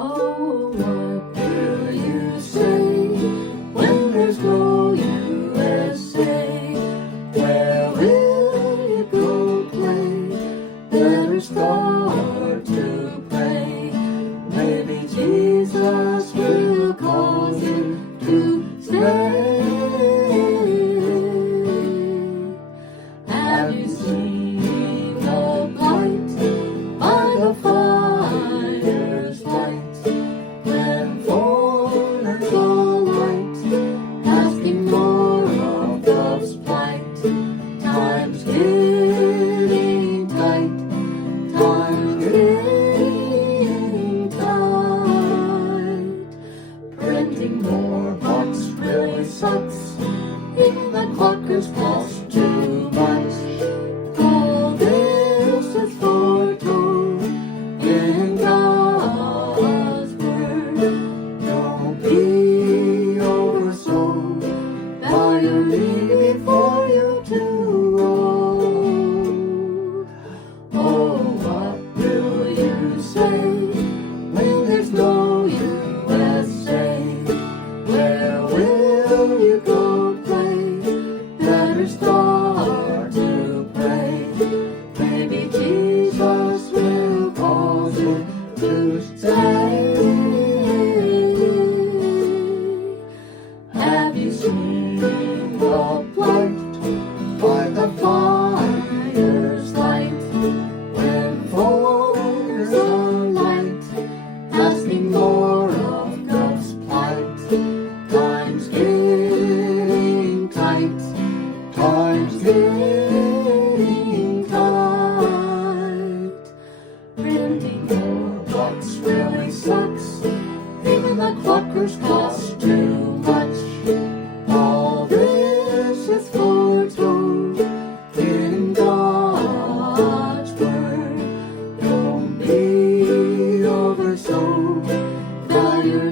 Oh, what will you say when there's no USA? Where will you go play? Better start to pray. Maybe Jesus will cause you to stay. Have you seen the blight by the fire's light? When foreigners alight, asking more of God's plight. Time's getting tight, time's getting tight. Printing more bucks really sucks. Even the clockers cost too much. All this is foretold in God's word. Don't be oversold by your leave before you too old. Oh, what will you say when there's no USA? Where will you go play? Better start to pray. Maybe Jesus will cause you to stay. Have you seen the blight by the fire's light? When foreigners alight, asking more of God's plight. Time's getting tight, time's getting tight. Printing more bucks really sucks. Even the clockers cost too much. All this is foretold in God's word. Don't be oversold by your